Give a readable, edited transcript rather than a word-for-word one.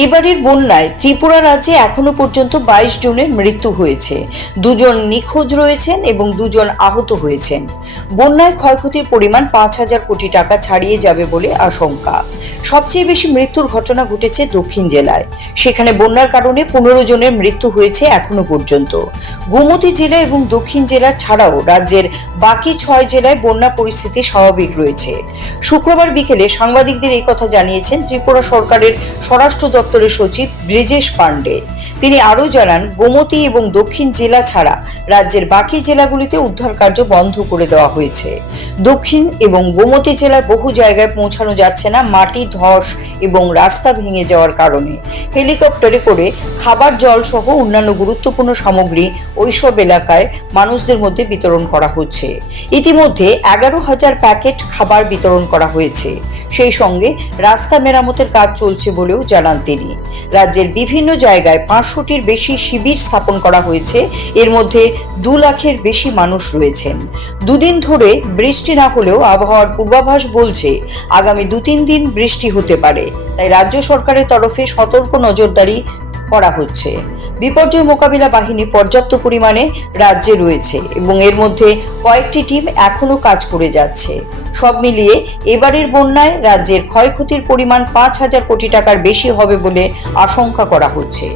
এবারের বন্যায় ত্রিপুরা রাজ্যে এখনো পর্যন্ত 22 জনের মৃত্যু হয়েছে, 2 জন নিখোঁজ রয়েছেন এবং 2 জন আহত হয়েছেন। বন্যায় ক্ষয়ক্ষতির পরিমাণ 5,000 কোটি টাকা ছাড়িয়ে যাবে বলে আশঙ্কা। সবচেয়ে বেশি মৃত্যুর ঘটনা ঘটেছে দক্ষিণ জেলায়। সেখানে বন্যার কারণে 15 জনের মৃত্যু হয়েছে এখনো পর্যন্ত। গোমতী জেলা এবং দক্ষিণ জেলা ছাড়াও রাজ্যের বাকি 6 জেলায় বন্যা পরিস্থিতি স্বাভাবিক রয়েছে। শুক্রবার বিকেলে সাংবাদিকদের এই কথা জানিয়েছেন ত্রিপুরা সরকারের স্বরাষ্ট্র দপ্তরের সচিব ব্রিজেশ পাণ্ডে। তিনি আরও জানান, গোমতী এবং দক্ষিণ জেলা ছাড়া রাজ্যের বাকি জেলাগুলিতে উদ্ধার কার্য বন্ধ করে দেওয়া হয়েছে। দক্ষিণ এবং গোমতী জেলার বহু জায়গায় পৌঁছানো যাচ্ছে না মাটি ধস এবং রাস্তা ভেঙে যাওয়ার কারণে। হেলিকপ্টারে করে খাবার, জল সহ অন্যান্য গুরুত্বপূর্ণ সামগ্রী ওইসব এলাকায় মানুষদের মধ্যে বিতরণ করা হচ্ছে। ইতিমধ্যে 11,000 প্যাকেট খাবার বিতরণ করা হয়েছে। সেই সঙ্গে রাস্তা মেরামতের কাজ চলছে বলেও জানান তিনি। রাজ্যের বিভিন্ন জায়গায় 500টির বেশি শিবির স্থাপন করা হয়েছে। এর মধ্যে 2 লাখের বেশি মানুষ রয়েছেন। দুদিন ধরে বৃষ্টি না হলেও আবহাওয়ার পূর্বাভাস বলছে আগামী 2-3 দিন বৃষ্টি হতে পারে। তাই রাজ্য সরকারের তরফে সতর্ক নজরদারি করা হচ্ছে। বিপর্যয় মোকাবিলা বাহিনী পর্যাপ্ত পরিমাণে রাজ্যে রয়েছে এবং এর মধ্যে কয়েকটি টিম এখনো কাজ করে যাচ্ছে। সব মিলিয়ে এবারের বন্যায় রাজ্যের ক্ষয়ক্ষতির পরিমাণ 5,000 কোটি টাকার বেশি হবে বলে আশঙ্কা করা হচ্ছে।